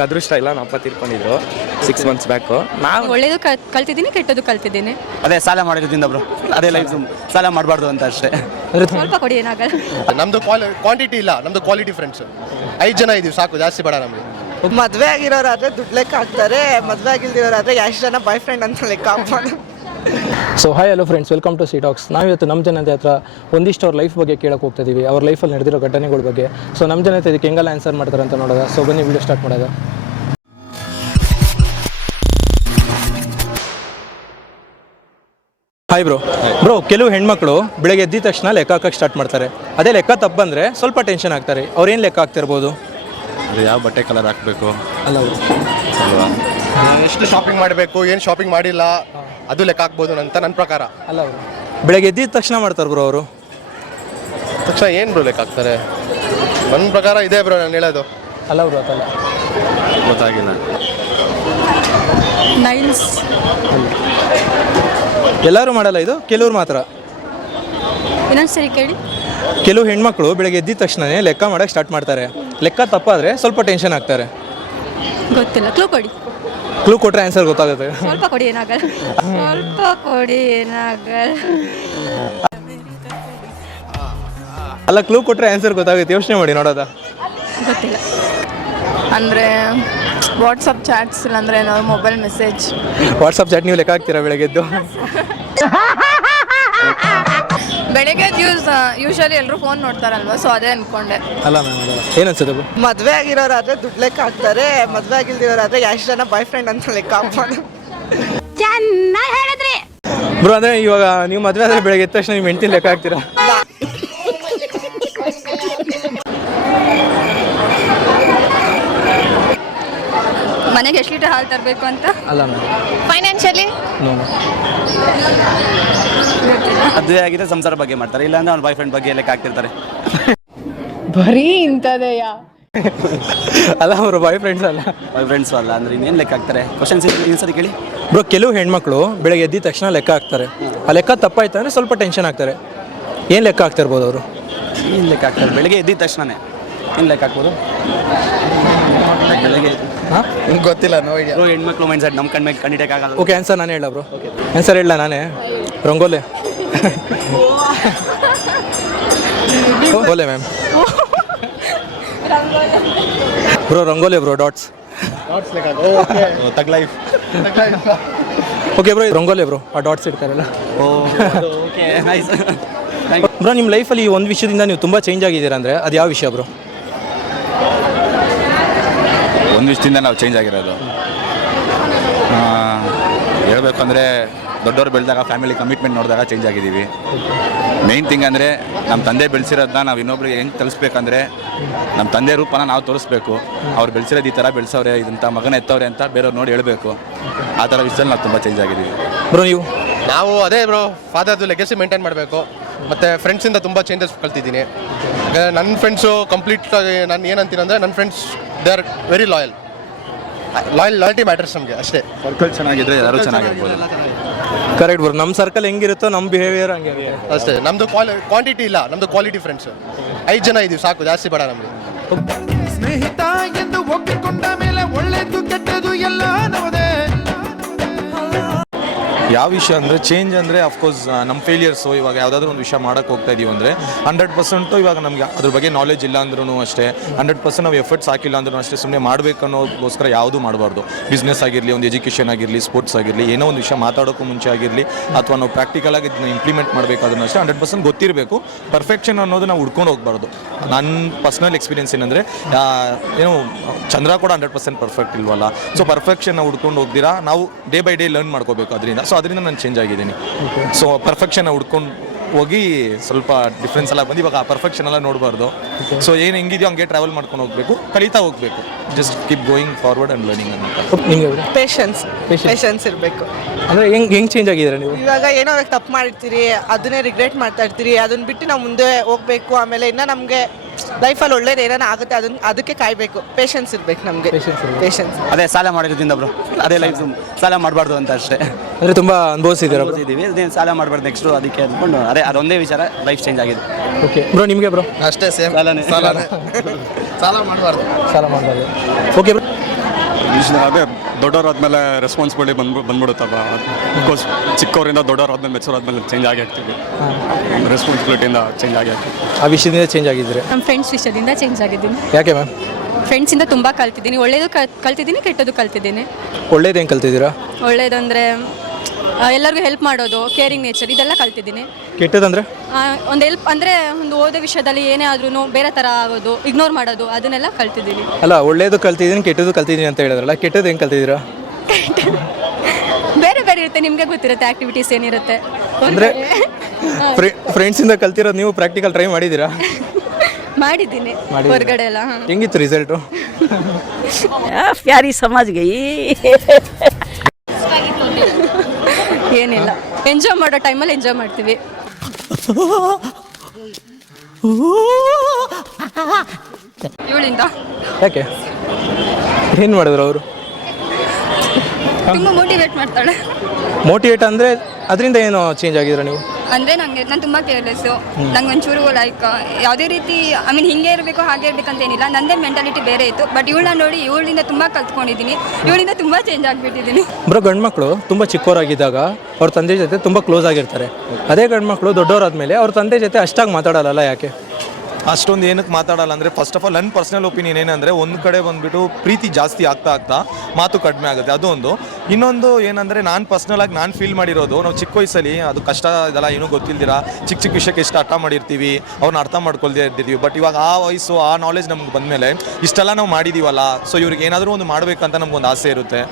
ಅದೃಷ್ಟ ಇಲ್ಲ, ನಮ್ಮ ಅಪ್ಪ ತೀರ್ಕೊಂಡಿದ್ರು 6 months ಬ್ಯಾಕು. ನಾವು ಒಳ್ಳೇದು ಕಲ್ತಿದ್ದೀನಿ, ಕೆಟ್ಟದ್ದು ಕಲ್ತಿದ್ದೀನಿ. ಅದೇ ಸಾಲ ಮಾಡಿರೋದ್ರಿಂದ ಬ್ರೋ, ಅದೇ ಲೈಫ್ ಸಾಲ ಮಾಡಬಾರ್ದು ಅಂತ ಅಷ್ಟೇ. ಸ್ವಲ್ಪ ಕೊಡಿ, ಏನಾಗಲ್ಲ. ನಮ್ದು ಕ್ವಾಂಟಿಟಿ ಇಲ್ಲ, ನಮ್ದು ಕ್ವಾಲಿಟಿ ಫ್ರೆಂಡ್ಸ್. 5 ಜನ ಇದೀವಿ ಸಾಕು, ಜಾಸ್ತಿ ಬೇಡ ನಮಗೆ. ಮದುವೆ ಆಗಿರೋರಾದ್ರೆ ದುಡ್ಡು ಲೆಕ್ಕ ಹಾಕ್ತಾರೆ, ಮದುವೆ ಆಗಿಲ್ದಿರೋರಾದ್ರೆ ಎಷ್ಟು ಜನ ಬಾಯ್ ಫ್ರೆಂಡ್ ಅಂತ ಲೆಕ್ಕ ಹಾಕ್ಬೋದು. So hi hello friends, welcome to ಸಿಟಾಕ್ಸ್. ನಾವಿವತ್ತು ನಮ್ಮ ಜನತೆ ಹತ್ರ ಒಂದಿಷ್ಟು ಅವ್ರ ಲೈಫ್ ಬಗ್ಗೆ ಕೇಳಕ್ಕೆ ಹೋಗ್ತಾ ಇದೀವಿ, ಅವ್ರ ಲೈಫಲ್ಲಿ ನಡೆದಿರೋ ಘಟನೆಗಳ ಬಗ್ಗೆ. ಸೊ ನಮ್ಮ ಜನತೆ ಇದಕ್ಕೆ ಹೆಂಗೆಲ್ಲ ಆನ್ಸರ್ ಮಾಡ್ತಾರೆ ಅಂತ ನೋಡೋದ. ಸೊ ಬನ್ನಿ ವಿಡಿಯೋ ಸ್ಟಾರ್ಟ್ ಮಾಡೋದು. ಹಾಯ್ ಬ್ರೋ, ಕೆಲವು ಹೆಣ್ಮಕ್ಳು ಬೆಳಗ್ಗೆ ಎದ್ದಿದ ತಕ್ಷಣ ಲೆಕ್ಕ ಹಾಕಕ್ಕೆ ಸ್ಟಾರ್ಟ್ ಮಾಡ್ತಾರೆ. ಅದೇ ಲೆಕ್ಕ ತಪ್ಪು ಬಂದರೆ ಸ್ವಲ್ಪ ಟೆನ್ಷನ್ ಆಗ್ತಾರೆ. ಅವ್ರೇನು ಲೆಕ್ಕ ಹಾಕ್ತಿರ್ಬೋದು? ಯಾವ ಬಟ್ಟೆ ಕಲರ್ ಹಾಕಬೇಕು ಅಲ್ಲ ಅವರು ಎಷ್ಟು ಶಾಪಿಂಗ್ ಮಾಡಬೇಕು, ಏನು ಶಾಪಿಂಗ್ ಮಾಡಿಲ್ಲ ಅದು ಲೆಕ್ಕ ಹಾಕ್ಬೋದು ಅಂತ ನನ್ನ ಪ್ರಕಾರ. ಅಲ್ಲ ಅವರು ಬೆಳಗ್ಗೆ ಎದ್ದಿದ ತಕ್ಷಣ ಮಾಡ್ತಾರೆ ಬ್ರೋ. ಅವರು ತಕ್ಷಣ ಏನು ಬ್ರೋ ಲೆಕ್ಕ ಹಾಕ್ತಾರೆ? ನನ್ನ ಪ್ರಕಾರ ಇದೆ ಬ್ರೋ ನಾನು ಹೇಳೋದು. ಅಲ್ಲ ಅವರು ಅದಲ್ಲ, ಗೊತ್ತಾಗಿಲ್ಲ. ನೈಲ್ಸ್ ಎಲ್ಲರೂ ಮಾಡಲ್ಲ, ಇದು ಕೆಲವ್ರು ಮಾತ್ರ. ಇನ್ನೊಂದ್ಸರಿ ಕೇಳಿ. ಕೆಲವು ಹೆಣ್ಮಕ್ಳು ಬೆಳಗ್ಗೆ ಎದ್ದಿದ ತಕ್ಷಣನೇ ಲೆಕ್ಕ ಮಾಡೋಕ್ಕೆ ಸ್ಟಾರ್ಟ್ ಮಾಡ್ತಾರೆ. ಲೆಕ್ಕ ತಪ್ಪಾದರೆ ಸ್ವಲ್ಪ ಟೆನ್ಷನ್ ಆಗ್ತಾರೆ. ಗೊತ್ತಿಲ್ಲ, ಕ್ಲೂ ಕೊಡಿ. ಕ್ಲೂ ಕೊಟ್ಟರೆ ಆನ್ಸರ್ ಗೊತ್ತಾಗುತ್ತೆ. ಸ್ವಲ್ಪ ಕೊಡಿ, ಏನಾಗಲ್ಲ. ಸ್ವಲ್ಪ ಕೊಡಿ, ಏನಾಗಲ್ಲ. ಅಲ್ಲ, ಕ್ಲೂ ಕೊಟ್ಟರೆ ಆನ್ಸರ್ ಗೊತ್ತಾಗುತ್ತೆ, ಯೋಚನೆ ಮಾಡಿ ನೋಡೋದ. ಗೊತ್ತಿಲ್ಲ. ಅಂದರೆ ವಾಟ್ಸಪ್ ಚಾಟ್ಸ್, ಇಲ್ಲಾಂದರೆ ಏನಾದ್ರು ಮೊಬೈಲ್ ಮೆಸೇಜ್. ವಾಟ್ಸಪ್ ಚಾಟ್ ನೀವು ಲೆಕ್ಕ ಹಾಕ್ತೀರಾ ಬೆಳಗ್ಗೆ ಎದ್ದು? ಬೆಳಗ್ಗೆ ಯೂಶಲಿ ಎಲ್ಲರೂ ಫೋನ್ ನೋಡ್ತಾರಲ್ವ, ಸೊ ಅದೇ ಅಂದ್ಕೊಂಡೆ. ಅಲ್ಲ ಮ್ಯಾಮ್, ಅದಲ್ಲ. ಏನು ಅನ್ಸುತ್ತೆ ಬ್ರೋ? ಮದುವೆ ಆಗಿರೋರಾದ್ರೆ ದುಡ್ಡು ಲೆಕ್ಕ ಹಾಕ್ತಾರೆ, ಮದುವೆ ಆಗಿಲ್ದಿರೋರಾದ್ರೆ ಎಷ್ಟು ಜನ ಬಾಯ್ ಫ್ರೆಂಡ್ ಅಂತ ಲೆಕ್ಕ ಹಾಕ್ಬೋದು. ಚೆನ್ನಾಗಿ ಹೇಳಿದ್ರಿ ಬ್ರೋ, ಅಂದರೆ ಇವಾಗ ನೀವು ಮದುವೆ ಆದರೆ ಬೆಳಗ್ಗೆ ಎದ್ದ ತಕ್ಷಣ ನೀವು ಹೆಂಡ್ತಿ ಲೆಕ್ಕ ಹಾಕ್ತೀರಾ? ಮನೆಗೆ ಎಷ್ಟು ಲೀಟರ್ ಹಾಲು ತರಬೇಕು ಅಂತ. ಅಲ್ಲ ಮ್ಯಾಮ್, ಫೈನಾನ್ಷಿಯಲಿ ಮದುವೆ ಆಗಿದ್ರೆ ಸಂಸಾರ ಬಗ್ಗೆ ಮಾಡ್ತಾರೆ, ಇಲ್ಲಾಂದ್ರೆ ಅವ್ನ ಬಾಯ್ ಫ್ರೆಂಡ್ ಬಗ್ಗೆ ಲೆಕ್ಕ ಹಾಕ್ತಿರ್ತಾರೆ. ಬರೀ ಇಂಥದೆಯಾ? ಅಲ್ಲ ಅವರು ಬಾಯ್ ಫ್ರೆಂಡ್ಸ್ ಅಲ್ಲ. ಬಾಯ್ ಫ್ರೆಂಡ್ಸು ಅಲ್ಲ ಅಂದರೆ ಇನ್ನೇನು ಲೆಕ್ಕ ಹಾಕ್ತಾರೆ? ಕ್ವಶನ್ಸ್ ಇನ್ನೊಂದ್ಸರಿ ಕೇಳಿ ಬ್ರೋ. ಕೆಲವು ಹೆಣ್ಮಕ್ಳು ಬೆಳಗ್ಗೆ ಎದ್ದಿದ ತಕ್ಷಣ ಲೆಕ್ಕ ಹಾಕ್ತಾರೆ. ಆ ಲೆಕ್ಕ ತಪ್ಪಾಯ್ತು ಅಂದರೆ ಸ್ವಲ್ಪ ಟೆನ್ಷನ್ ಆಗ್ತಾರೆ. ಏನು ಲೆಕ್ಕ ಹಾಕ್ತಿರ್ಬೋದು ಅವರು? ಏನು ಲೆಕ್ಕ ಹಾಕ್ತಾರೆ ಬೆಳಗ್ಗೆ ಎದ್ದಿದ ತಕ್ಷಣನೇ? ಏನು ಲೆಕ್ಕ ಹಾಕ್ಬೋದು ಬೆಳಗ್ಗೆ? ಹಾಂ, ಗೊತ್ತಿಲ್ಲ, ನೋ ಐಡಿಯಾ. ಹೆಣ್ಮಕ್ಳು ಮೈಂಡ್ ಸೆಟ್ ನಮ್ಮ ಕಣ್ಮೇಲೆ ಕಂಡಿಡಕ್ಕಾಗಲ್ಲ. ಓಕೆ, ಆನ್ಸರ್ ನಾನು ಹೇಳ ಬ್ರೋ. ಆನ್ಸರ್ ಹೇಳ ನಾನೇ. Rangoli. Rangoli ma'am. Bro rangoli bro, dots. Thug life. Okay bro, rangoli bro, ಆ ಡಾಟ್ಸ್ ಇಡ್ತಾರಲ್ಲ. Okay, nice. ಬ್ರೋ, ನಿಮ್ಮ ಲೈಫಲ್ಲಿ ಒಂದು ವಿಷಯದಿಂದ ನೀವು ತುಂಬ ಚೇಂಜ್ ಆಗಿದ್ದೀರಾ ಅಂದರೆ ಅದು ಯಾವ ವಿಷಯ ಬ್ರೋ? ಒಂದು ವಿಷಯದಿಂದ ನಾವು ಚೇಂಜ್ ಆಗಿರೋದು ಹೇಳ್ಬೇಕಂದ್ರೆ ದೊಡ್ಡವ್ರು ಬೆಳೆದಾಗ ಫ್ಯಾಮಿಲಿ ಕಮಿಟ್ಮೆಂಟ್ ನೋಡಿದಾಗ ಚೇಂಜ್ ಆಗಿದ್ದೀವಿ. ಮೇಯ್ನ್ ಥಿಂಗ್ ಅಂದರೆ ನಮ್ಮ ತಂದೆ ಬೆಳೆಸಿರೋದನ್ನ ನಾವು ಇನ್ನೊಬ್ರಿಗೆ ಹೆಂಗೆ ತಲಿಸ್ಬೇಕಂದ್ರೆ ನಮ್ಮ ತಂದೆ ರೂಪನ ನಾವು ತೋರಿಸ್ಬೇಕು. ಅವ್ರು ಬೆಳೆಸಿರೋದು ಈ ಥರ ಬೆಳೆಸವ್ರೆ, ಇದಂಥ ಮಗನ ಎತ್ತವ್ರೆ ಅಂತ ಬೇರೆಯವ್ರು ನೋಡಿ ಹೇಳಬೇಕು. ಆ ಥರ ವಿಷಯದಲ್ಲಿ ನಾವು ತುಂಬ ಚೇಂಜ್ ಆಗಿದ್ದೀವಿ. ಬ್ರೋ ನೀವು? ನಾವು ಅದೇ ಬ್ರೋ, ಫಾದರ್ದು ಲೆಗಸಿ ಮೇಂಟೈನ್ ಮಾಡಬೇಕು. ಮತ್ತು ಫ್ರೆಂಡ್ಸಿಂದ ತುಂಬ ಚೇಂಜಸ್ ಕಲ್ತಿದ್ದೀನಿ. ನನ್ನ ಫ್ರೆಂಡ್ಸು ಕಂಪ್ಲೀಟ್, ನಾನು ಏನಂತೀನಿ ಅಂದರೆ ನನ್ನ friends they are very loyalty matters ನಮಗೆ ಅಷ್ಟೇ. ಸರ್ಕಲ್ ಚೆನ್ನಾಗಿದ್ರೆ ಎಲ್ಲರೂ ಚೆನ್ನಾಗಿರ್ಬೋದು. ಕರೆಕ್ಟ್ ಬ್ರೋ, ನಮ್ಮ ಸರ್ಕಲ್ ಹೆಂಗಿರುತ್ತೋ ನಮ್ಮ ಬಿಹೇವಿಯರ್ ಹಂಗೆ ಅಷ್ಟೇ. ನಮ್ಮದು ಕ್ವಾಂಟಿಟಿ ಇಲ್ಲ, ನಮ್ಮದು ಕ್ವಾಲಿಟಿ ಫ್ರೆಂಡ್ಸ್. 5 ಜನ ಇದೀವಿ ಸಾಕು, ಜಾಸ್ತಿ ಬೇಡ ನಮಗೆ. ಸ್ನೇಹಿತ ಎಂದು ಒಪ್ಪಿಕೊಂಡ ಮೇಲೆ ಒಳ್ಳೆದು ಕೆಟ್ಟದು ಎಲ್ಲ ನಮ್ಮದೇ. ಯಾವ ವಿಷಯ ಅಂದರೆ ಚೇಂಜ್ ಅಂದರೆ ಅಫ್ಕೋರ್ಸ್ ನಮ್ಮ ಫೇಲಿಯರ್ಸು. ಇವಾಗ ಯಾವುದಾದ್ರೂ ಒಂದು ವಿಷಯ ಮಾಡೋಕ್ಕೆ ಹೋಗ್ತಾ ಇದೀವಿ ಅಂದರೆ 100% ಇವಾಗ ನಮಗೆ ಅದ್ರ ಬಗ್ಗೆ ನಾಲೆಜ್ ಇಲ್ಲ ಅಂದ್ರೂ ಅಷ್ಟೇ, 100% ನಾವು ಎಫರ್ಟ್ಸ್ ಹಾಕಿಲ್ಲ ಅಂದ್ರೂ ಅಷ್ಟೇ, ಸುಮ್ಮನೆ ಮಾಡಬೇಕು ಅನ್ನೋದಕ್ಕೋಸ್ಕರ ಯಾವುದೂ ಮಾಡಬಾರ್ದು. ಬಿಸ್ನೆಸ್ ಆಗಿರಲಿ, ಒಂದು ಎಜುಕೇಷನ್ ಆಗಿರಲಿ, ಸ್ಪೋರ್ಟ್ಸ್ ಆಗಿರಲಿ, ಏನೋ ಒಂದು ವಿಷಯ ಮಾತಾಡೋಕ್ಕೂ ಮುಂಚೆ ಆಗಿರಲಿ, ಅಥವಾ ನಾವು ಪ್ರಾಕ್ಟಿಕಲಾಗಿ ಇದನ್ನ ಇಂಪ್ಲಿಮೆಂಟ್ ಮಾಡಬೇಕಾದ್ರೂ ಅಷ್ಟೇ 100% ಗೊತ್ತಿರಬೇಕು. ಪರ್ಫೆಕ್ಷನ್ ಅನ್ನೋದು ನಾವು ಹುಡ್ಕೊಂಡು ಹೋಗ್ಬಾರ್ದು. ನನ್ನ ಪರ್ಸ್ನಲ್ ಎಕ್ಸ್ಪೀರಿಯನ್ಸ್ ಏನಂದರೆ, ಏನು ಚಂದ್ರ ಕೂಡ 100% ಪರ್ಫೆಕ್ಟ್ ಇಲ್ವಲ್ಲ. ಸೊ ಪರ್ಫೆಕ್ಷನ್ ಹುಡ್ಕೊಂಡು ಹೋಗ್ದಿರಾ ನಾವು ಡೇ ಬೈ ಡೇ ಲರ್ನ್ ಮಾಡ್ಕೋಬೇಕು ಅದರಿಂದ. ಸೊ ಅದರಿಂದ ನಾನು ಚೇಂಜ್ ಆಗಿದ್ದೀನಿ. ಸೊ ಪರ್ಫೆಕ್ಷನ್ ಹುಡ್ಕೊಂಡು ಹೋಗಿ ಸ್ವಲ್ಪ ಡಿಫ್ರೆನ್ಸ್ ಎಲ್ಲ ಬಂದು ಇವಾಗ ಆ ಪರ್ಫೆಕ್ಷನ್ ಎಲ್ಲ ನೋಡಬಾರ್ದು. ಸೊ ಏನು ಹೆಂಗಿದೆಯೋ ಹಂಗೆ ಟ್ರಾವೆಲ್ ಮಾಡ್ಕೊಂಡು ಹೋಗಬೇಕು, ಕಲಿತಾ ಹೋಗಬೇಕು. Just keep going forward and learning ಅಂತ. ನಿಮಗೆ ಪೇಷನ್ಸ್ ಇರಬೇಕು. ಅಂದರೆ ಹೆಂಗೆ ಚೇಂಜ್ ಆಗಿದ್ದೀರಾ ನೀವು? ಇವಾಗ ಏನೋ ತಪ್ಪು ಮಾಡಿರ್ತೀರಿ, ಅದನ್ನೇ ರಿಗ್ರೆಟ್ ಮಾಡ್ತಾ ಇರ್ತೀರಿ. ಅದನ್ನ ಬಿಟ್ಟು ನಾವು ಮುಂದೆ ಹೋಗ್ಬೇಕು. ಆಮೇಲೆ ಇನ್ನೂ ನಮಗೆ ಲೈಫಲ್ಲಿ ಒಳ್ಳೇದು ಏನಾನ ಆಗುತ್ತೆ, ಅದಕ್ಕೆ ಕಾಯಬೇಕು. ಪೇಷನ್ಸ್ ಇರ್ಬೇಕು ನಮಗೆ. ಪೇಷನ್ಸ್. ಅದೇ ಸಾಲ ಮಾಡಿರೋದ್ರಿಂದ ಬ್ರೋ, ಅದೇ ಲೈಫ್ ಸಾಲ ಮಾಡಬಾರ್ದು ಅಂತ ಅಷ್ಟೇ. ಅಂದರೆ ತುಂಬ ಅನುಭವಿಸಿದ್ದೀರಾ? ಅದೇನು ಸಾಲ ಮಾಡಬಾರ್ದು ನೆಕ್ಸ್ಟು, ಅದಕ್ಕೆ ಅಂದ್ಕೊಂಡು ಅದೇ ಅದೊಂದೇ ವಿಚಾರ ಲೈಫ್ ಚೇಂಜ್ ಆಗಿದೆ. ಓಕೆ ಬ್ರೋ, ನಿಮಗೆ ಬ್ರೋ? ಅಷ್ಟೇ, ಸೇಮ್. ಸಾಲ ಮಾಡಬಾರ್ದು. ಸಾಲ ಮಾಡಬಾರ್ದು. ಓಕೆ ಬ್ರೋ, ಅದೇ ದೊಡ್ಡವರಾದ್ಮೇಲೆ ರೆಸ್ಪಾನ್ಸಿಬಿಲಿಟಿ ಬಂದ್ಬಿಡುತ್ತಲ್ಲ. ಬಿಕಾಸ್ ಚಿಕ್ಕವರಿಂದ ದೊಡ್ಡವರಾದ್ಮೇಲೆ ಮೆಚೂರಾದ್ಮೇಲೆ ಚೇಂಜ್ ಆಗಿ ಆಗ್ತೀವಿ. ರೆಸ್ಪಾನ್ಸಿಬಿಲಿಟಿಯಿಂದ ಚೇಂಜ್ ಆಗಿ ಆಗ್ತೀವಿ. ಆ ವಿಷಯದಿಂದ ಚೇಂಜ್ ಆಗಿದ್ರೆ? ನಮ್ಮ ಫ್ರೆಂಡ್ಸ್ ವಿಷಯದಿಂದ ಚೇಂಜ್ ಆಗಿದ್ದೀನಿ. ಯಾಕೆ ಮ್ಯಾಮ್? ಫ್ರೆಂಡ್ಸಿಂದ ತುಂಬ ಕಲ್ತಿದ್ದೀನಿ. ಒಳ್ಳೇದು ಕಲ್ತಿದ್ದೀನಿ, ಕೆಟ್ಟದ್ದು ಕಲ್ತಿದ್ದೀನಿ. ಒಳ್ಳೇದು ಹೆಂಗೆ ಕಲ್ತಿದ್ದೀರಾ? ಒಳ್ಳೇದಂದರೆ ಎಲ್ಲರಿಗೂ ಹೆಲ್ಪ್ ಮಾಡೋದು, ಕೇರಿಂಗ್ ನೇಚರ್, ಇದೆಲ್ಲ ಕಲ್ತಿದ್ದೀನಿ. ಕೆಟ್ಟದಂದ್ರೆ? ಒಂದು ಹೆಲ್ಪ್ ಅಂದರೆ ಒಂದು ಓದೋ ವಿಷಯದಲ್ಲಿ ಏನೇ ಆದ್ರೂ ಬೇರೆ ಥರ ಆಗೋದು, ಇಗ್ನೋರ್ ಮಾಡೋದು, ಅದನ್ನೆಲ್ಲ ಕಲ್ತಿದ್ದೀನಿ. ಅಲ್ಲ, ಒಳ್ಳೇದು ಕಲ್ತಿದ್ದೀನಿ, ಕೆಟ್ಟದ್ದು ಕಲ್ತಿದ್ದೀನಿ ಅಂತ ಹೇಳಿದ್ರಲ್ಲ, ಕೆಟ್ಟದ್ದು ಹೆಂಗೆ ಕಲ್ತಿದ್ದೀರಾ? ಬೇರೆ ಬೇರೆ ಇರುತ್ತೆ, ನಿಮಗೆ ಗೊತ್ತಿರುತ್ತೆ ಆ್ಯಕ್ಟಿವಿಟೀಸ್ ಏನಿರುತ್ತೆ. ಅಂದರೆ ಫ್ರೆಂಡ್ಸಿಂದ ಕಲ್ತಿರೋದು ನೀವು ಪ್ರಾಕ್ಟಿಕಲ್ ಟ್ರೈ ಮಾಡಿದ್ದೀರಾ? ಮಾಡಿದ್ದೀನಿ ಹೊರಗಡೆ ಎಲ್ಲ. ಹೆಂಗಿತ್ತು ರಿಸಲ್ಟು? ಪ್ಯಾರಿ ಸಮಾಜ್ಗೆ ಏನಿಲ್ಲ, ಎಂಜಾಯ್ ಮಾಡೋ ಟೈಮಲ್ಲಿ ಎಂಜಾಯ್ ಮಾಡ್ತೀವಿ. ಇವಳಿಂದ ಯಾಕೆ? ಏನು ಮಾಡಿದ್ರು ಅವರು? ತುಂಬ ಮೋಟಿವೇಟ್ ಮಾಡ್ತಾಳೆ. ಮೋಟಿವೇಟ್ ಅಂದರೆ ಅದರಿಂದ ಏನು ಚೇಂಜ್ ಆಗಿದ್ದೀರಾ ನೀವು? ಅಂದರೆ ನಾನು ತುಂಬ ಕೇರ್ಲೆಸ್ಸು. ನಂಗೆ ಒಂಚೂರು ಲೈಕ್ ಯಾವುದೇ ರೀತಿ ಹಿಂಗೆ ಇರಬೇಕು ಹಾಗೆ ಇರಬೇಕಂತ ಏನಿಲ್ಲ, ನನ್ನದೇ ಮೆಂಟಾಲಿಟಿ ಬೇರೆ ಇತ್ತು. ಬಟ್ ಇವಳನ್ನ ನೋಡಿ ಇವಳಿಂದ ತುಂಬ ಕಲ್ತ್ಕೊಂಡಿದ್ದೀನಿ, ಇವಳಿಂದ ತುಂಬ ಚೇಂಜ್ ಆಗಿಬಿಟ್ಟಿದ್ದೀನಿ. ಬ್ರೋ, ಗಂಡು ಮಕ್ಕಳು ತುಂಬ ಚಿಕ್ಕವರಾಗಿದ್ದಾಗ ಅವ್ರ ತಂದೆ ಜೊತೆ ತುಂಬ ಕ್ಲೋಸ್ ಆಗಿರ್ತಾರೆ. ಅದೇ ಗಂಡು ಮಕ್ಕಳು ದೊಡ್ಡವರಾದ್ಮೇಲೆ ಅವ್ರ ತಂದೆ ಜೊತೆ ಅಷ್ಟಾಗಿ ಮಾತಾಡಲ್ಲ, ಯಾಕೆ? ಅಷ್ಟೊಂದು ಏನಕ್ಕೆ ಮಾತಾಡಲ್ಲ ಅಂದರೆ, ಫಸ್ಟ್ ಆಫ್ ಆಲ್ ನನ್ನ ಪರ್ಸನಲ್ ಒಪಿನಿಯನ್ ಏನಂದರೆ, ಒಂದು ಕಡೆ ಬಂದುಬಿಟ್ಟು ಪ್ರೀತಿ ಜಾಸ್ತಿ ಆಗ್ತಾ ಮಾತು ಕಡಿಮೆ ಆಗುತ್ತೆ, ಅದು ಒಂದು. ಇನ್ನೊಂದು ಏನಂದರೆ, ನಾನು ಪರ್ಸ್ನಲಾಗಿ ನಾನು ಫೀಲ್ ಮಾಡಿರೋದು, ನಾವು ಚಿಕ್ಕ ವಯಸ್ಸಲ್ಲಿ ಅದು ಕಷ್ಟ ಇದೆಲ್ಲ ಏನೂ ಗೊತ್ತಿಲ್ದಿರ ಚಿಕ್ಕ ವಿಷಯಕ್ಕೆ ಎಷ್ಟು ಅರ್ಥ ಮಾಡಿರ್ತೀವಿ, ಅವ್ರನ್ನ ಅರ್ಥ ಮಾಡ್ಕೊಳ್ದೇ ಇರ್ತೀವಿ. ಬಟ್ ಇವಾಗ ಆ ವಯಸ್ಸು, ಆ ನಾಲೆಜ್ ನಮ್ಗೆ ಬಂದಮೇಲೆ ಇಷ್ಟೆಲ್ಲ ನಾವು ಮಾಡಿದ್ದೀವಲ್ಲ, ಸೊ ಇವ್ರಿಗೆ ಏನಾದರೂ ಒಂದು ಮಾಡಬೇಕಂತ ನಮ್ಗೊಂದು ಆಸೆ ಇರುತ್ತೆ.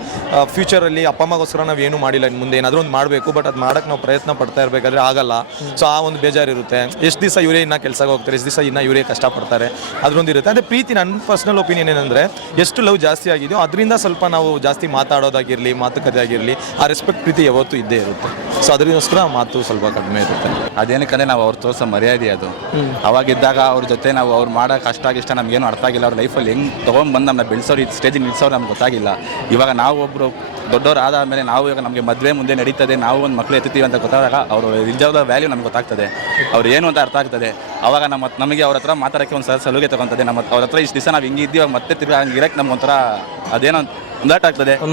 ಫ್ಯೂಚರಲ್ಲಿ ಅಪ್ಪ ಅಮ್ಮಗೋಸ್ಕರ ನಾವು ಏನೂ ಮಾಡಿಲ್ಲ, ಇನ್ನು ಮುಂದೆ ಏನಾದರೂ ಒಂದು ಮಾಡಬೇಕು, ಬಟ್ ಅದು ಮಾಡೋಕ್ಕೆ ನಾವು ಪ್ರಯತ್ನ ಪಡ್ತಾ ಇರಬೇಕಾದ್ರೆ ಆಗಲ್ಲ. ಸೊ ಆ ಒಂದು ಬೇಜಾರಿರುತ್ತೆ. ಎಷ್ಟು ದಿವಸ ಇವರೇ ಇನ್ನೂ ಕೆಲಸಕ್ಕೆ ಹೋಗ್ತಾರೆ, ಎಷ್ಟು ದಿವಸ ಇವರೇ ಕಷ್ಟಪಡ್ತಾರೆ, ಅದರೊಂದು ಇರುತ್ತೆ. ಅಂದರೆ ಪ್ರೀತಿ, ನನ್ನ ಪರ್ಸನಲ್ ಒಪಿನಿಯನ್ ಏನಂದರೆ, ಎಷ್ಟು ಲವ್ ಜಾಸ್ತಿ ಆಗಿದೆಯೋ ಅದರಿಂದ ಸ್ವಲ್ಪ ನಾವು ಜಾಸ್ತಿ ಮಾತಾಡೋದಾಗಿರಲಿ, ಮಾತುಕತೆ ಆಗಿರಲಿ, ಆ ರೆಸ್ಪೆಕ್ಟ್ ಪ್ರೀತಿ ಯಾವತ್ತೂ ಇದ್ದೇ ಇರುತ್ತೆ. ಸೊ ಅದಕ್ಕೋಸ್ಕರ ಮಾತು ಸ್ವಲ್ಪ ಕಡಿಮೆ ಇರುತ್ತೆ. ಅದೇನಕ್ಕಂದರೆ ನಾವು ಅವ್ರು ತೋರಿಸೋ ಮರ್ಯಾದೆ ಅದು. ಅವಾಗಿದ್ದಾಗ ಅವ್ರ ಜೊತೆ ನಾವು ಅವ್ರು ಮಾಡೋ ಕಷ್ಟ ಇಷ್ಟ ನಮಗೇನು ಅರ್ಥ ಆಗಿಲ್ಲ. ಅವ್ರ ಲೈಫಲ್ಲಿ ಹೆಂಗೆ ತೊಗೊಂಡ್ಬಂದು ನಮ್ಮನ್ನ ಬೆಳೆಸೋರು, ಈ ಸ್ಟೇಜಿಗೆ ನಿಲ್ಸೋರು ನಮ್ಗೆ ಗೊತ್ತಾಗಿಲ್ಲ. ಇವಾಗ ನಾವು ಒಬ್ಬರು ದೊಡ್ಡವ್ರು ಆದಮೇಲೆ ನಾವು ಇವಾಗ ನಮಗೆ ಮದುವೆ ಮುಂದೆ ನಡೀತದೆ, ನಾವು ಒಂದು ಮಕ್ಕಳು ಎತ್ತೀವಿ ಅಂತ ಗೊತ್ತಾದಾಗ ಅವರು ನಿಜವಾದ ವ್ಯಾಲ್ಯೂ ನಮ್ಗೆ ಗೊತ್ತಾಗ್ತದೆ, ಅವ್ರು ಏನು ಅಂತ ಅರ್ಥ ಆಗ್ತದೆ. ಆವಾಗ ನಮಗೆ ಅವ್ರ ಹತ್ರ ಮಾತಾಡೋಕ್ಕೆ ಒಂದು ಸಲುಗೆ ತೊಗೊತದೆ. ಅವ್ರ ಹತ್ರ ಇಷ್ಟು ದಿವಸ ನಾವು ಹಿಂಗೆ ಇದ್ದೀವಿ, ಮತ್ತೆ ತಿರ್ಗಿ ಹಂಗೆ ಇರಕ್ಕೆ ನಮ್ಗೆ ಒಂಥರ ಅದೇನೋ ಒಂದಾಟ ಆಗ್ತದೆ, ಒಂದು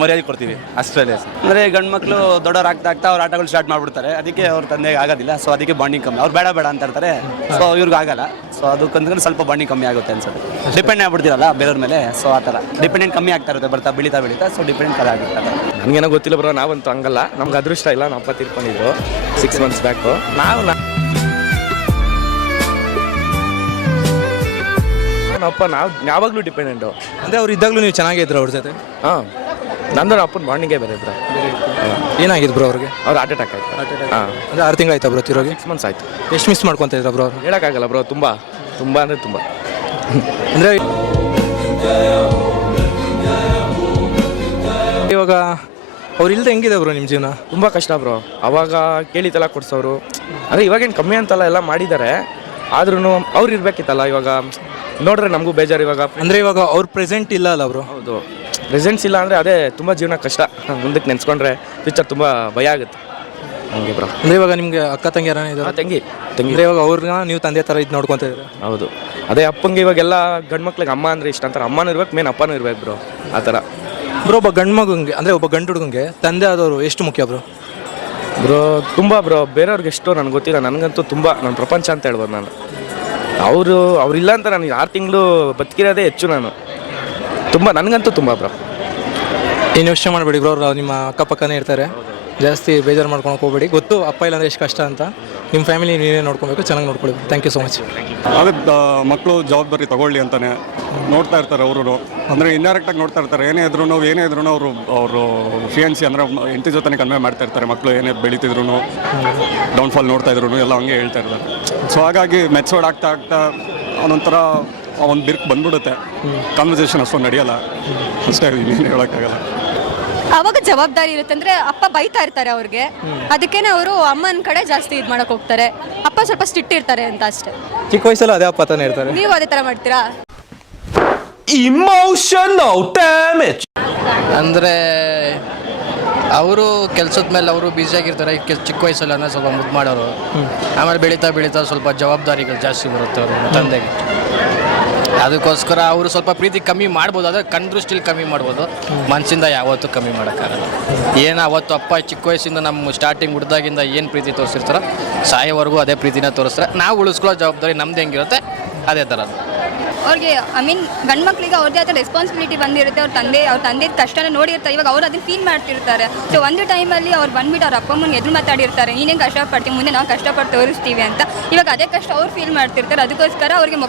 ಮರ್ಯಾದೆ ಕೊಡ್ತೀವಿ ಅಷ್ಟೇ. ಅಂದರೆ ಗಂಡು ಮಕ್ಕಳು ದೊಡ್ಡವ್ರು ಆಗ್ತಾ ಅವ್ರ ಆಟಗಳು ಸ್ಟಾರ್ಟ್ ಮಾಡಿಬಿಡ್ತಾರೆ. ಅದಕ್ಕೆ ಅವ್ರ ತಂದೆಗೆ ಆಗೋದಿಲ್ಲ. ಸೊ ಅದಕ್ಕೆ ಬಾಂಡಿಂಗ್ ಕಮ್ಮಿ, ಅವ್ರು ಬೇಡ ಅಂತ ಇರ್ತಾರೆ. ಸೊ ಇವ್ರಿಗೆ ಆಗಲ್ಲ. ಸೊ ಅದಕ್ಕಂದ್ರೆ ಸ್ವಲ್ಪ ಬಾಂಡಿಂಗ್ ಕಮ್ಮಿ ಆಗುತ್ತೆ ಅನ್ಸುತ್ತೆ. ಡಿಪೆಂಡ್ ಆಗ್ಬಿಡ್ತೀರಲ್ಲ ಬೇರೆಯವ್ರ ಮೇಲೆ. ಸೊ ಆ ಥರ ಡಿಪೆಂಡೆಂಟ್ ಕಮ್ಮಿ ಆಗ್ತಾ ಇರುತ್ತೆ, ಬೆಳೀತಾ. ಸೊ ಡಿಪೆಂಡೆಂಟ್ ಕರ ಆಗುತ್ತೆ. ನನಗೇನೋ ಗೊತ್ತಿಲ್ಲ ಬ್ರೋ, ನಾವಂತೂ ಹಂಗಲ್ಲ. ನಮ್ಗೆ ಅದೃಷ್ಟ ಇಲ್ಲ, ನಮ್ಮ ಅಪ್ಪ ತೀರ್ಕೊಂಡಿದ್ರು 6 months ಬ್ಯಾಕು. ನಮ್ಮಪ್ಪ ನಾವು ಯಾವಾಗಲೂ ಡಿಪೆಂಡೆಂಟು. ಅಂದರೆ ಅವ್ರು ಇದ್ದಾಗಲೂ ನೀವು ಚೆನ್ನಾಗಿದ್ರು ಅವ್ರ ಜೊತೆ? ಹಾಂ, ನಂದು ಅಪ್ಪನ ಬಾಂಡಿಂಗೇ ಬೇರೆ ಬ್ರೋ. ಏನಾಗಿದ್ದು ಬ್ರೋ ಅವ್ರಿಗೆ? ಅವ್ರು ಹಾರ್ಟ್ ಅಟ್ಯಾಕ್ ಆಯ್ತು. ಹಾಂ, ಅಂದರೆ 6 ತಿಂಗಳು ಆಯ್ತಾ ಬ್ರೋ ತಿರೋಗಿ? 6 months ಆಯಿತು. ಎಷ್ಟು ಮಿಸ್ ಮಾಡ್ಕೊತ ಇದ್ರ ಬ್ರೋ ಅವ್ರು? ಹೇಳೋಕ್ಕಾಗಲ್ಲ ಬ್ರೋ, ತುಂಬ ಅಂದರೆ ತುಂಬ. ಅಂದರೆ ಇವಾಗ ಅವ್ರು ಇಲ್ಲದೆ ಹೆಂಗಿದೆ ಬ್ರೋ ನಿಮ್ಮ ಜೀವನ? ತುಂಬ ಕಷ್ಟ ಬ್ರೋ. ಅವಾಗ ಕೇಳಿತಲ್ಲ ಕೊಡ್ಸೋರು. ಅಂದರೆ ಇವಾಗೇನು ಕಮ್ಮಿ ಅಂತಲ್ಲ, ಎಲ್ಲ ಮಾಡಿದ್ದಾರೆ. ಆದ್ರೂ ಅವ್ರು ಇರಬೇಕಿತ್ತಲ್ಲ. ಇವಾಗ ನೋಡಿದ್ರೆ ನಮಗೂ ಬೇಜಾರು ಇವಾಗ. ಅಂದರೆ ಇವಾಗ ಅವ್ರು ಪ್ರೆಸೆಂಟ್ ಇಲ್ಲ ಅಲ್ಲ ಬ್ರೋ? ಹೌದು, ಪ್ರೆಸೆನ್ಸ್ ಇಲ್ಲ ಅಂದರೆ ಅದೇ ತುಂಬ ಜೀವನ ಕಷ್ಟ. ಮುಂದಕ್ಕೆ ನೆನೆಸ್ಕೊಂಡ್ರೆ ಫ್ಯೂಚರ್ ತುಂಬ ಭಯ ಆಗುತ್ತೆ ಹಂಗೆ ಬ್ರೋ. ಅಂದರೆ ಇವಾಗ ನಿಮಗೆ ಅಕ್ಕ ತಂಗಿ ಯಾರನೇ ಇದ್ದಾರೆ? ತಂಗಿ. ಅಂದರೆ ಇವಾಗ ಅವ್ರನ್ನ ನೀವು ತಂದೆ ಥರ ಇದು ನೋಡ್ಕೊತ ಇದ್ದೀರಾ? ಹೌದು, ಅದೇ ಅಪ್ಪಂಗೆ ಇವಾಗೆಲ್ಲ ಗಂಡು ಮಕ್ಳಿಗೆ ಅಮ್ಮ ಅಂದರೆ ಇಷ್ಟ ಅಂತಾರೆ. ಅಮ್ಮನೂ ಇರ್ಬೇಕು, ಮೇನ್ ಅಪ್ಪನೂ ಇರ್ಬೇಕು ಬ್ರೋ, ಆ ಥರ. ಬ್ರೋ, ಒಬ್ಬ ಗಂಡು ಮಗಂಗೆ ಅಂದರೆ ಒಬ್ಬ ಗಂಡು ಹುಡುಗಂಗೆ ತಂದೆ ಆದವರು ಎಷ್ಟು ಮುಖ್ಯ ಬ್ರೋ? ತುಂಬ ಬ್ರೋ. ಬೇರೆಯವ್ರಿಗೆ ಎಷ್ಟೋ ನನಗೆ ಗೊತ್ತಿಲ್ಲ, ನನಗಂತೂ ತುಂಬ ನನ್ನ ಪ್ರಪಂಚ ಅಂತ ಹೇಳ್ಬೋದು ನಾನು. ಅವ್ರಿಲ್ಲ ಅಂತ ನಾನು 6 ತಿಂಗಳು ಬದುಕಿರೋದೇ ಹೆಚ್ಚು. ನನಗಂತೂ ತುಂಬ ಬ್ರೋ. ಏನು ಯೋಚನೆ ಮಾಡಬೇಡಿ ಬ್ರೋ, ಅವ್ರು ನಿಮ್ಮ ಅಕ್ಕಪಕ್ಕನೇ ಇರ್ತಾರೆ. ಜಾಸ್ತಿ ಬೇಜಾರು ಮಾಡ್ಕೊಳಕ್ಕೆ ಹೋಗ್ಬೇಡಿ. ಗೊತ್ತು ಅಪ್ಪ ಇಲ್ಲ ಅಂದರೆ ಎಷ್ಟು ಕಷ್ಟ ಅಂತ. ನಿಮ್ಮ ಫ್ಯಾಮಿಲಿ ನೀವೇ ನೋಡ್ಕೊಬೇಕು, ಚೆನ್ನಾಗಿ ನೋಡ್ಕೊಳ್ಳಿ. Thank you so much. ಅದೇ ಮಕ್ಕಳು ಜವಾಬ್ದಾರಿ ತಗೊಳ್ಳಿ ಅಂತಾನೆ ನೋಡ್ತಾ ಇರ್ತಾರೆ ಅವರು. ಅಂದರೆ ಇಂಡೈರೆಕ್ಟಾಗಿ ನೋಡ್ತಾ ಇರ್ತಾರೆ. ಏನೇ ಇದ್ರೂ ಅವರು ಫಿಯನ್ಸಿ ಅಂದರೆ ಹೆಂಡತಿ ಜೊತೆ ಕನ್ವೆ ಮಾಡ್ತಾ ಇರ್ತಾರೆ. ಮಕ್ಕಳು ಏನೇ ಬೆಳೀತಿದ್ರು, ಡೌನ್ಫಾಲ್ ನೋಡ್ತಾ ಇದ್ರು ಎಲ್ಲ ಹಂಗೆ ಹೇಳ್ತಾ ಇರ್ತಾರೆ. ಸೊ ಹಾಗಾಗಿ ಮೆಚೂರ್ಡ್ ಆಗ್ತಾ ಅದೊಂಥರ ಒಂದು ಬಿರ್ಕ್ ಬಂದ್ಬಿಡುತ್ತೆ. ಕಾನ್ವರ್ಸೇಷನ್ ಅಷ್ಟೊಂದು ನಡೆಯಲ್ಲ ಅಷ್ಟೇ, ಇನ್ನೇನು ಹೇಳೋಕ್ಕಾಗಲ್ಲ. ಅವಾಗ ಜವಾಬ್ದಾರಿ ಇರುತ್ತೆ. ಅಂದರೆ ಅಪ್ಪ ಬೈತಾ ಇರ್ತಾರೆ ಅವ್ರಿಗೆ, ಅದಕ್ಕೇನೆ ಅವರು ಅಮ್ಮನ ಕಡೆ ಜಾಸ್ತಿ ಇದು ಮಾಡಕ್ಕೆ ಹೋಗ್ತಾರೆ. ಅಪ್ಪ ಸ್ವಲ್ಪ ಸ್ಟ್ರಿಕ್ಟ್ ಇರ್ತಾರೆ ಅಂತ ಅಷ್ಟೇ. ಚಿಕ್ಕ ವಯಸ್ಸಲ್ಲಿ ಅದೇ ಅಪ್ಪ ತಾನೇ ಇರ್ತಾರೆ. ನೀವು ಅದೇ ಥರ ಮಾಡ್ತೀರಾ? ಇಮೋಷನಲ್ ಡ್ಯಾಮೇಜ್ ಅಂದರೆ ಅವರು ಕೆಲಸದ ಮೇಲೆ ಅವರು ಬ್ಯುಸಿಯಾಗಿರ್ತಾರೆ. ಚಿಕ್ಕ ವಯಸ್ಸಲ್ಲಿ ಅನ್ನೋ ಸ್ವಲ್ಪ ಮುದ್ದು ಮಾಡೋರು. ಆಮೇಲೆ ಬೆಳೀತಾ ಸ್ವಲ್ಪ ಜವಾಬ್ದಾರಿಗಳು ಜಾಸ್ತಿ ಬರುತ್ತೆ ಅವ್ರ ತಂದೆಗೆ. ಅದಕ್ಕೋಸ್ಕರ ಅವರು ಸ್ವಲ್ಪ ಪ್ರೀತಿ ಕಮ್ಮಿ ಮಾಡ್ಬೋದು, ಆದರೆ ಕಣ್ ದೃಷ್ಟಿಲಿ ಕಮ್ಮಿ ಮಾಡ್ಬೋದು, ಮನಸ್ಸಿಂದ ಯಾವತ್ತೂ ಕಮ್ಮಿ ಮಾಡೋಕ್ಕಾಗಲ್ಲ. ಏನು ಅವತ್ತು ಅಪ್ಪ ಚಿಕ್ಕ ವಯಸ್ಸಿಂದ ನಮ್ಮ ಸ್ಟಾರ್ಟಿಂಗ್ ಹುಡ್ದಾಗಿಂದ ಏನು ಪ್ರೀತಿ ತೋರಿಸಿರ್ತಾರೋ ಸಾಯೋವರೆಗೂ ಅದೇ ಪ್ರೀತಿನ ತೋರಿಸ್ತಾರೆ. ನಾವು ಉಳಿಸ್ಕೊಳ್ಳೋ ಜವಾಬ್ದಾರಿ ನಮ್ದು ಹೆಂಗಿರುತ್ತೆ ಅದೇ ಥರ. ಅವ್ರಿಗೆ ಐ ಮೀನ್ ಗಂಡು ಮಕ್ಕಳಿಗೆ ಅವ್ರದ್ದೇ ಆದ ರೆಸ್ಪಾನ್ಸಿಬಿಲಿಟಿ ಬಂದಿರುತ್ತೆ. ಅವ್ರ ತಂದೆ ಕಷ್ಟನ ನೋಡಿರ್ತಾರೆ, ಇವಾಗ ಅವ್ರು ಅದನ್ನ ಫೀಲ್ ಮಾಡ್ತಿರ್ತಾರೆ. ಸೊ ಒಂದು ಟೈಮಲ್ಲಿ ಅವ್ರು ಬಂದ್ಬಿಟ್ಟು ಅವ್ರ ಅಪ್ಪ ಅಮ್ಮನ ಎದುರು ಮಾತಾಡಿರ್ತಾರೆ, ನೀನೇನು ಕಷ್ಟಪಡ್ತೀವಿ, ಮುಂದೆ ನಾವು ಕಷ್ಟಪಟ್ಟು ತೋರಿಸ್ತೀವಿ ಅಂತ. ಇವಾಗ ಅದೇ ಕಷ್ಟ ಅವ್ರು ಫೀಲ್ ಮಾಡ್ತಿರ್ತಾರೆ. ಅದಕ್ಕೋಸ್ಕರ ಅವ್ರಿಗೆ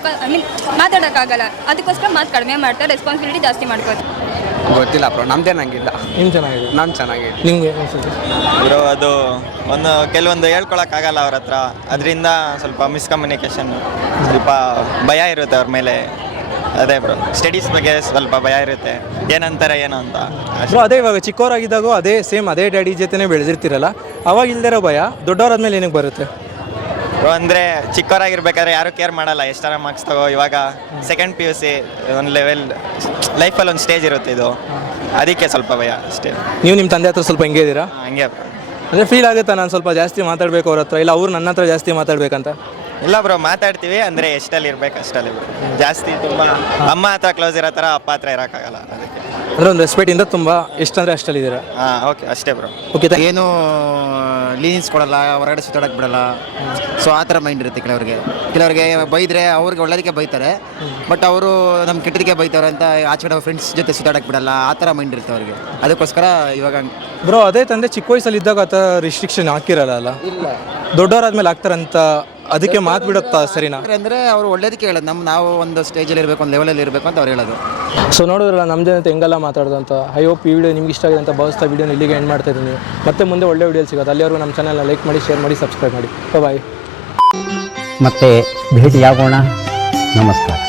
ಮಾತಾಡೋಕ್ಕಾಗಲ್ಲ, ಅದಕ್ಕೋಸ್ಕರ ಮಾತು ಕಡಿಮೆ ಮಾಡ್ತಾರೆ, ರೆಸ್ಪಾನ್ಸಿಬಿಲಿಟಿ ಜಾಸ್ತಿ ಮಾಡ್ಕೋತಾರೆ. ಗೊತ್ತಿಲ್ಲ ಬ್ರೋ, ನಮ್ದೇನಂಗಿಲ್ಲ. ನಿಮ್ಗೆ ಚೆನ್ನಾಗಿದೆ, ನಾನು ಚೆನ್ನಾಗಿದೆ. ನಿಮ್ಗೆ ಅನ್ಸುತ್ತೆ ಬ್ರೋ ಅದು ಕೆಲವೊಂದು ಹೇಳ್ಕೊಳಕ್ಕಾಗಲ್ಲ ಅವ್ರ ಹತ್ರ, ಅದರಿಂದ ಸ್ವಲ್ಪ ಮಿಸ್ಕಮ್ಯುನಿಕೇಶನ್, ಸ್ವಲ್ಪ ಭಯ ಇರುತ್ತೆ ಅವ್ರ ಮೇಲೆ. ಅದೇ ಬ್ರೋ, ಸ್ಟಡೀಸ್ ಬಗ್ಗೆ ಸ್ವಲ್ಪ ಭಯ ಇರುತ್ತೆ, ಏನಂತಾರೆ ಏನೋ ಅಂತ. ಬ್ರೋ ಅದೇ ಇವಾಗ ಚಿಕ್ಕವರಾಗಿದ್ದಾಗೂ ಅದೇ ಸೇಮ್ ಅದೇ ಡ್ಯಾಡಿ ಜೊತೆನೇ ಬೆಳೆದಿರ್ತೀರಲ್ಲ, ಅವಾಗ ಇಲ್ದಿರೋ ಭಯ ದೊಡ್ಡವರಾದ್ಮೇಲೆ ಏನಕ್ಕೆ ಬರುತ್ತೆ ಬ್ರೋ? ಅಂದರೆ ಚಿಕ್ಕವರಾಗಿರ್ಬೇಕಾದ್ರೆ ಯಾರು ಕೇರ್ ಮಾಡಲ್ಲ, ಎಷ್ಟಾರ ಮಾರ್ಕ್ಸ್ ತಗೋ. ಇವಾಗ ಸೆಕೆಂಡ್ PUC ಒಂದು ಲೆವೆಲ್ ಲೈಫಲ್ಲಿ ಒಂದು ಸ್ಟೇಜ್ ಇರುತ್ತೆ, ಇದು ಅದಕ್ಕೆ ಸ್ವಲ್ಪ ಭಯ ಅಷ್ಟೇ. ನೀವು ನಿಮ್ಮ ತಂದೆ ಹತ್ರ ಸ್ವಲ್ಪ ಹಿಂಗೆ ಇದ್ದೀರಾ? ಹಂಗೆ ಬ್ರೋ. ಅಂದರೆ ಫೀಲ್ ಆಗುತ್ತಾ ನಾನು ಸ್ವಲ್ಪ ಜಾಸ್ತಿ ಮಾತಾಡಬೇಕು ಅವ್ರ ಹತ್ರ, ಇಲ್ಲ ಅವ್ರು ನನ್ನ ಹತ್ರ ಜಾಸ್ತಿ ಮಾತಾಡ್ಬೇಕಂತ? ಇಲ್ಲ ಬ್ರೋ, ಮಾತಾಡ್ತೀವಿ, ಅಂದರೆ ಎಷ್ಟಲ್ಲಿ ಇರ್ಬೇಕು ಅಷ್ಟಲ್ಲಿ ಬ್ರೋ. ಜಾಸ್ತಿ ತುಂಬ ಅಮ್ಮ ಹತ್ರ ಕ್ಲೋಸ್ ಇರೋ ಥರ ಅಪ್ಪ ಹತ್ರ ಇರೋಕ್ಕಾಗಲ್ಲ, ಅದಕ್ಕೆ. ಅಂದರೆ ಒಂದು ರೆಸ್ಪೆಕ್ಟಿಂದ ತುಂಬ ಎಷ್ಟಂದರೆ ಅಷ್ಟಲ್ಲಿದ್ದೀರಾ? ಹಾಂ, ಓಕೆ, ಅಷ್ಟೇ ಬ್ರೋ. ಓಕೆ, ಏನು ಲೀನ್ಸ್ ಕೊಡಲ್ಲ, ಹೊರಗಡೆ ಸುತ್ತಾಡಕ್ಕೆ ಬಿಡಲ್ಲ. ಸೊ ಆ ಥರ ಮೈಂಡ್ ಇರುತ್ತೆ ಕೆಲವರಿಗೆ ಬೈದರೆ ಅವ್ರಿಗೆ ಒಳ್ಳೇದಕ್ಕೆ ಬೈತಾರೆ, ಬಟ್ ಅವರು ನಮ್ಮ ಕೆಟ್ಟದಕ್ಕೆ ಬೈತಾರೆ ಅಂತ ಆಚೆ ಕಡೆ ಫ್ರೆಂಡ್ಸ್ ಜೊತೆ ಸುತ್ತಾಡಕ್ಕೆ ಬಿಡಲ್ಲ, ಆ ಥರ ಮೈಂಡ್ ಇರುತ್ತೆ ಅವ್ರಿಗೆ. ಅದಕ್ಕೋಸ್ಕರ ಇವಾಗ ಬ್ರೋ ಅದೇ ತಂದೆ ಚಿಕ್ಕ ವಯಸ್ಸಲ್ಲಿ ಇದ್ದಾಗ ಆ ಥರ ರಿಸ್ಟ್ರಿಕ್ಷನ್ ಹಾಕಿರಲ್ಲ, ಇಲ್ಲ ದೊಡ್ಡವರಾದ್ಮೇಲೆ ಆಗ್ತಾರಂತ, ಅದಕ್ಕೆ ಮಾತು ಬಿಡುತ್ತಾ ಸರಿನಾ? ಅಂದರೆ ಅವರು ಒಳ್ಳೇದಕ್ಕೆ ಹೇಳೋದು, ನಾವು ಒಂದು ಸ್ಟೇಜಲ್ಲಿ ಇರಬೇಕು, ಒಂದು ಲೆವೆಲಲ್ಲಿ ಇರಬೇಕು ಅಂತ ಅವ್ರು ಹೇಳೋದು. ಸೊ ನೋಡಿದ್ರಲ್ಲ ನಮ್ಮ ಜನತೆ ಹೆಂಗೆಲ್ಲ ಮಾತಾಡೋದಂತ. ಐ ಹೋಪ್ ಈ ವಿಡಿಯೋ ನಿಮ್ಗೆ ಇಷ್ಟ ಆಗಿದೆ ಅಂತ ಭಾವಿಸ್ತಾ ವಿಡಿಯೋನ ಇಲ್ಲಿಗೆ ಎಂಡ್ ಮಾಡ್ತಾ ಇದ್ದೀನಿ. ಮತ್ತೆ ಮುಂದೆ ಒಳ್ಳೆ ವಿಡಿಯೋ ಸಿಗೋದು. ಅಲ್ಲಿವರೆಗೂ ನಮ್ಮ ಚಾನಲ್ನ ಲೈಕ್ ಮಾಡಿ, ಶೇರ್ ಮಾಡಿ, ಸಬ್ಸ್ಕ್ರೈಬ್ ಮಾಡಿ. ಬಾಯ್. ಮತ್ತೆ ಭೇಟಿಯಾಗೋಣ. ನಮಸ್ಕಾರ.